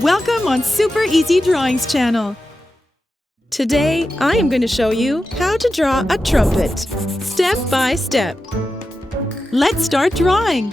Welcome on Super Easy Drawings channel. Today, I am going to show you how to draw a trumpet, step by step. Let's start drawing.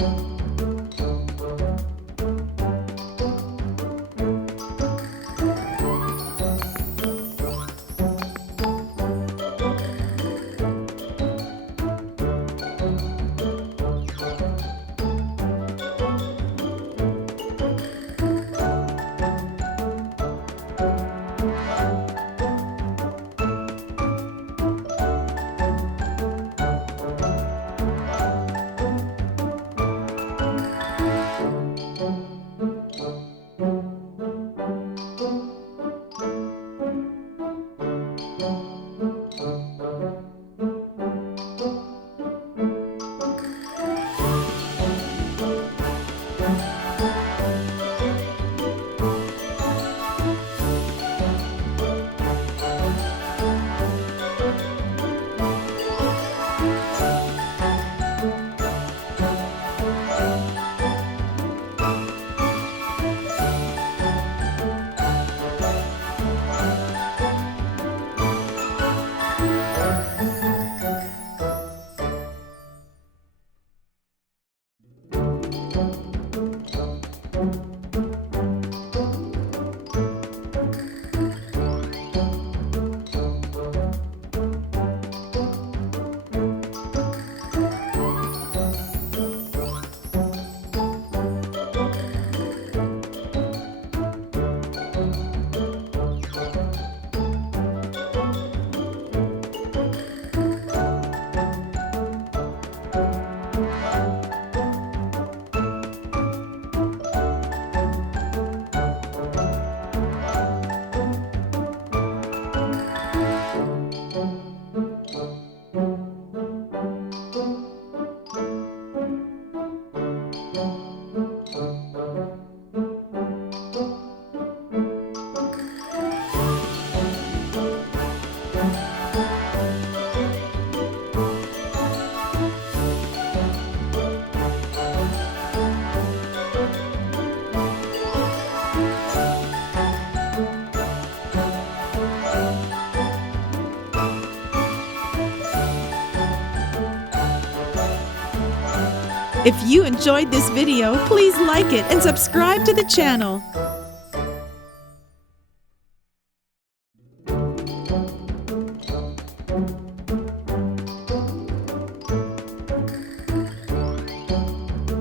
If you enjoyed this video, please like it and subscribe to the channel.